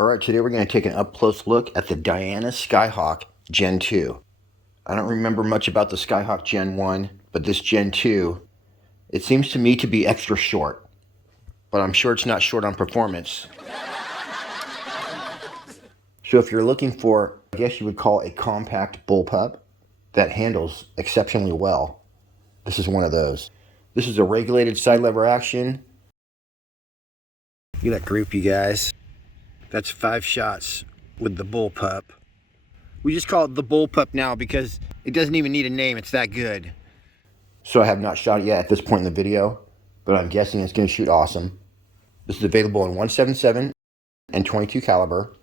Alright, today we're going to take an up-close look at the Diana Skyhawk Gen 2. I don't remember much about the Skyhawk Gen 1, but this Gen 2, it seems to me to be extra short. But I'm sure it's not short on performance. So if you're looking for, I guess you would call a compact bullpup that handles exceptionally well, this is one of those. This is a regulated side lever action. Look at that group, you guys. That's 5 shots with the Bullpup. We just call it the Bullpup now because it doesn't even need a name, it's that good. So I have not shot it yet at this point in the video, but I'm guessing it's going to shoot awesome. This is available in 177 and 22 caliber.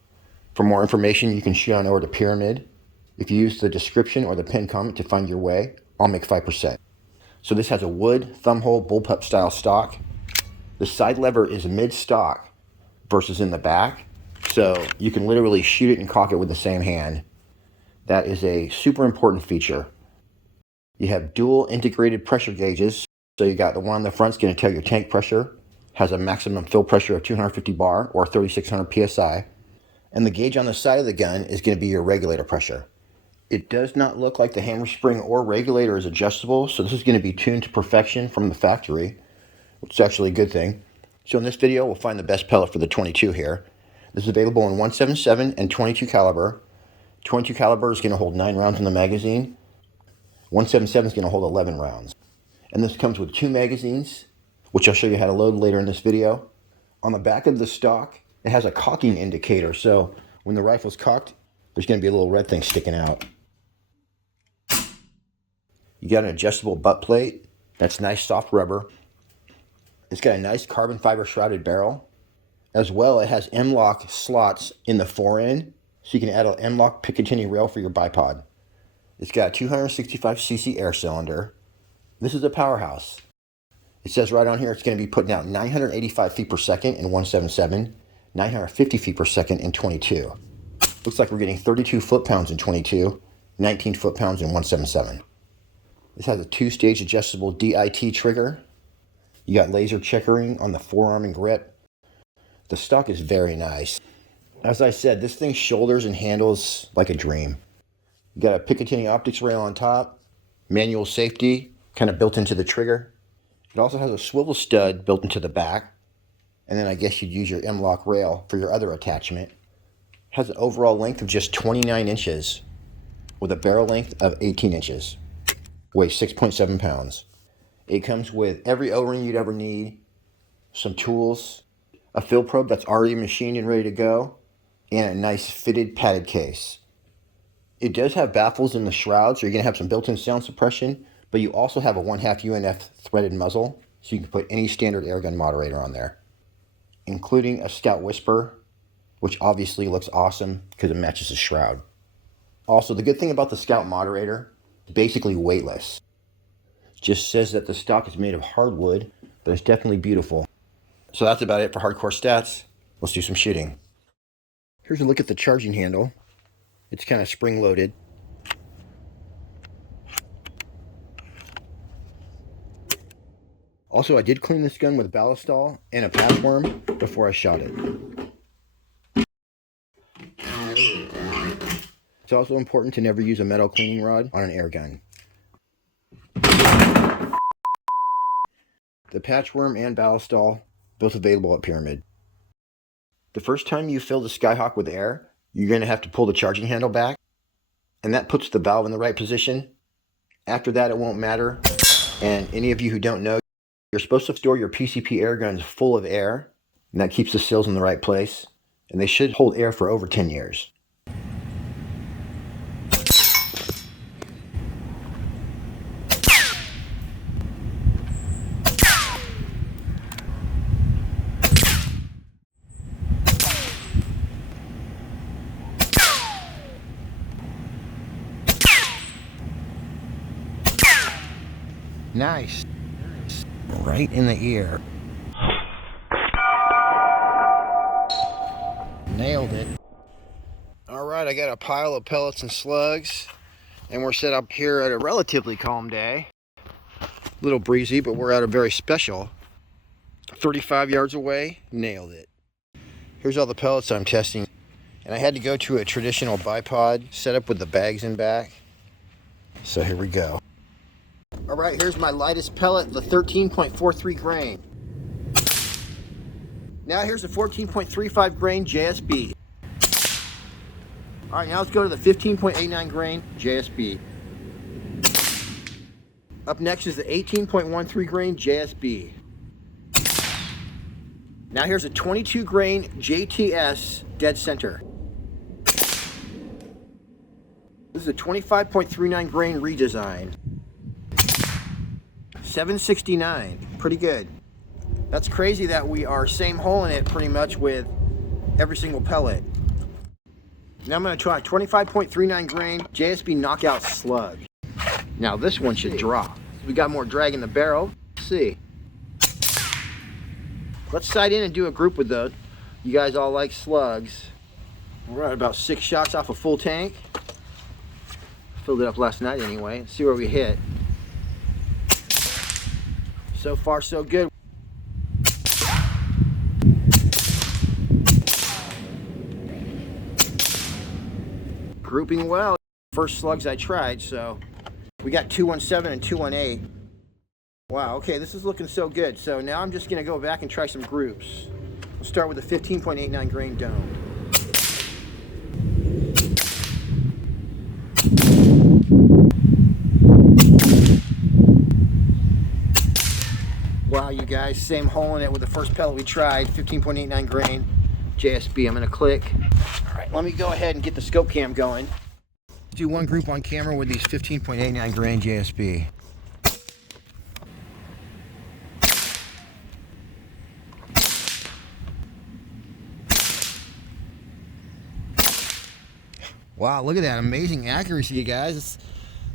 For more information, you can shoot on over to Pyramid. If you use the description or the pinned comment to find your way, I'll make 5%. So this has a wood thumbhole bullpup style stock. The side lever is mid-stock versus in the back. So you can literally shoot it and cock it with the same hand. That is a super important feature. You have dual integrated pressure gauges. So you got the one on the front is going to tell your tank pressure, has a maximum fill pressure of 250 bar or 3600 psi. And the gauge on the side of the gun is going to be your regulator pressure. It does not look like the hammer spring or regulator is adjustable, so this is going to be tuned to perfection from the factory, which is actually a good thing. So in this video, we'll find the best pellet for the 22 here. This is available in 177 and 22 caliber. 22 caliber is going to hold 9 rounds in the magazine. 177 is going to hold 11 rounds. And this comes with 2 magazines, which I'll show you how to load later in this video. On the back of the stock, it has a cocking indicator, so when the rifle's cocked, there's going to be a little red thing sticking out. You got an adjustable butt plate. That's nice soft rubber. It's got a nice carbon fiber shrouded barrel. As well, it has M-LOK slots in the forend, so you can add an M-LOK Picatinny rail for your bipod. It's got a 265cc air cylinder. This is a powerhouse. It says right on here it's going to be putting out 985 feet per second in 177, 950 feet per second in 22. Looks like we're getting 32 foot-pounds in 22, 19 foot-pounds in 177. This has a 2-stage adjustable DIT trigger. You got laser checkering on the forearm and grip. The stock is very nice. As I said, this thing shoulders and handles like a dream. You got a Picatinny optics rail on top, manual safety kind of built into the trigger. It also has a swivel stud built into the back, and then I guess you'd use your M-LOK rail for your other attachment. It has an overall length of just 29 inches with a barrel length of 18 inches. Weighs 6.7 pounds. It comes with every O-ring you'd ever need, some tools, a fill probe that's already machined and ready to go, and a nice fitted padded case. It does have baffles in the shroud, so you're going to have some built-in sound suppression, but you also have a 1/2 UNF threaded muzzle, so you can put any standard airgun moderator on there, including a Scout Whisper, which obviously looks awesome because it matches the shroud. Also, the good thing about the Scout moderator, it's basically weightless. It just says that the stock is made of hardwood, but it's definitely beautiful. So that's about it for hardcore stats. Let's do some shooting. Here's a look at the charging handle. It's kind of spring-loaded. Also, I did clean this gun with ballistol and a patchworm before I shot it. It's also important to never use a metal cleaning rod on an air gun. The patchworm and ballistol, both available at Pyramid. The first time you fill the Skyhawk with air, you're going to have to pull the charging handle back, and that puts the valve in the right position. After that, it won't matter. And any of you who don't know, you're supposed to store your PCP air guns full of air, and that keeps the seals in the right place, and they should hold air for over 10 years. Nice. Right in the ear. Nailed it. Alright, I got a pile of pellets and slugs, and we're set up here at a relatively calm day. A little breezy, but we're at a very special. 35 yards away, nailed it. Here's all the pellets I'm testing. And I had to go to a traditional bipod setup with the bags in back. So here we go. All right, here's my lightest pellet, the 13.43 grain. Now here's the 14.35 grain JSB. All right, now let's go to the 15.89 grain JSB. Up next is the 18.13 grain JSB. Now here's a 22 grain JTS dead center. This is a 25.39 grain redesign. 769, pretty good. That's crazy that we are same hole in it pretty much with every single pellet. Now I'm going to try 25.39 grain JSB knockout slug. Now this one should drop. We got more drag in the barrel. Let's see. Let's sight in and do a group with those. You guys all like slugs. We're at about 6 shots off a full tank. Filled it up last night anyway. Let's see where we hit. So far so good. Grouping well. First slugs I tried, so we got 217 and 218. Wow, okay, this is looking so good. So now I'm just gonna go back and try some groups. We'll start with the 15.89 grain domed. Wow, you guys, same hole in it with the first pellet we tried, 15.89 grain JSB. I'm gonna click. All right, let me go ahead and get the scope cam going. Do one group on camera with these 15.89 grain JSB. Wow, look at that amazing accuracy, you guys. It's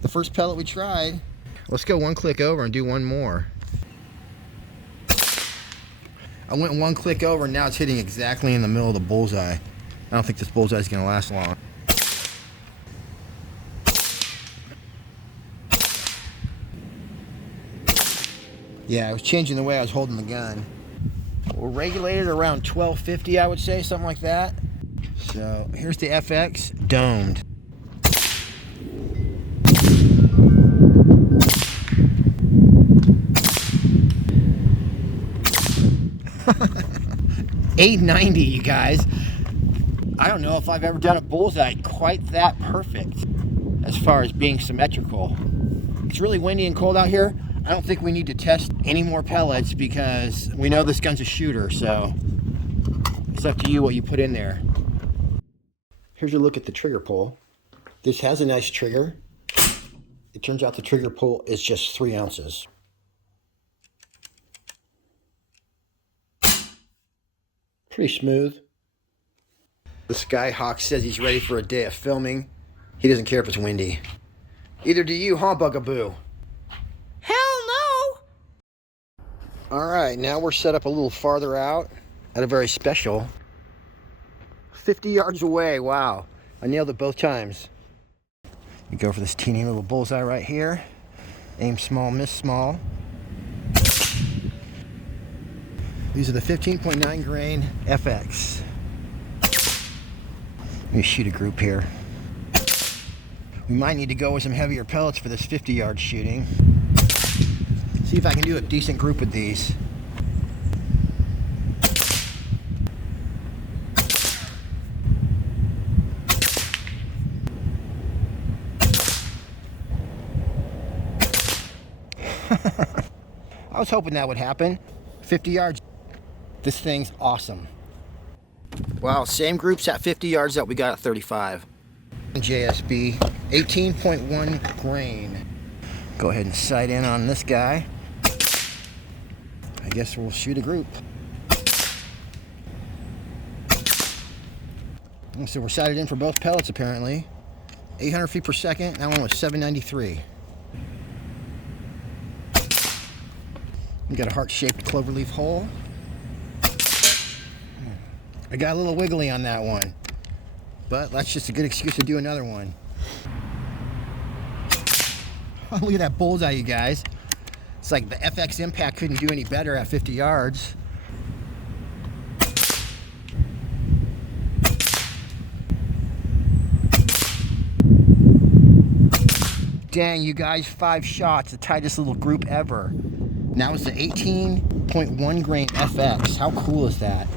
the first pellet we tried. Let's go one click over and do one more. I went one click over and now it's hitting exactly in the middle of the bullseye. I don't think this bullseye is going to last long. Yeah, I was changing the way I was holding the gun. We're regulated around 1250, I would say, something like that. So here's the FX domed. $890, you guys. I don't know if I've ever done a bullseye quite that perfect as far as being symmetrical. It's really windy and cold out here. I don't think we need to test any more pellets because we know this gun's a shooter, so it's up to you what you put in there. Here's a look at the trigger pull. This has a nice trigger. It turns out the trigger pull is just 3 ounces. Pretty smooth. The Skyhawk says he's ready for a day of filming. He doesn't care if it's windy. Either do you, huh, Bugaboo? Hell no! Alright, now we're set up a little farther out at a very special 50 yards away. Wow, I nailed it both times. We go for this teeny little bullseye right here. Aim small, miss small. These are the 15.9 grain FX. Let me shoot a group here. We might need to go with some heavier pellets for this 50-yard shooting. See if I can do a decent group with these. I was hoping that would happen. 50 yards. This thing's awesome. Wow, same groups at 50 yards that we got at 35. JSB, 18.1 grain. Go ahead and sight in on this guy. I guess we'll shoot a group. And so we're sighted in for both pellets apparently. 800 feet per second, that one was 793. We got a heart-shaped cloverleaf hole. I got a little wiggly on that one, but that's just a good excuse to do another one. Oh, look at that bullseye, you guys. It's like the FX impact couldn't do any better at 50 yards. Dang, you guys, 5 shots, the tightest little group ever. Now it's the 18.1 grain FX. How cool is that?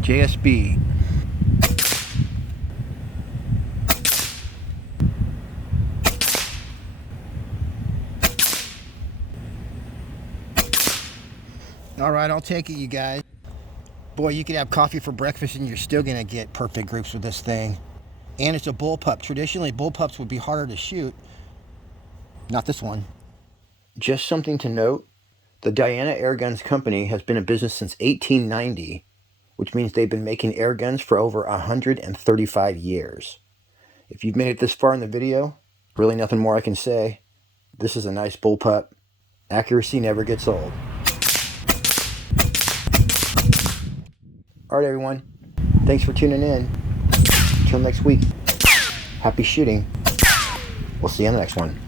JSB. All right, I'll take it, you guys. Boy, you could have coffee for breakfast and you're still going to get perfect groups with this thing. And it's a bullpup. Traditionally, bullpups would be harder to shoot. Not this one. Just something to note, the Diana Airguns company has been in business since 1890, which means they've been making air guns for over 135 years. If you've made it this far in the video, really nothing more I can say. This is a nice bullpup. Accuracy never gets old. Alright everyone, thanks for tuning in. Until next week, happy shooting. We'll see you on the next one.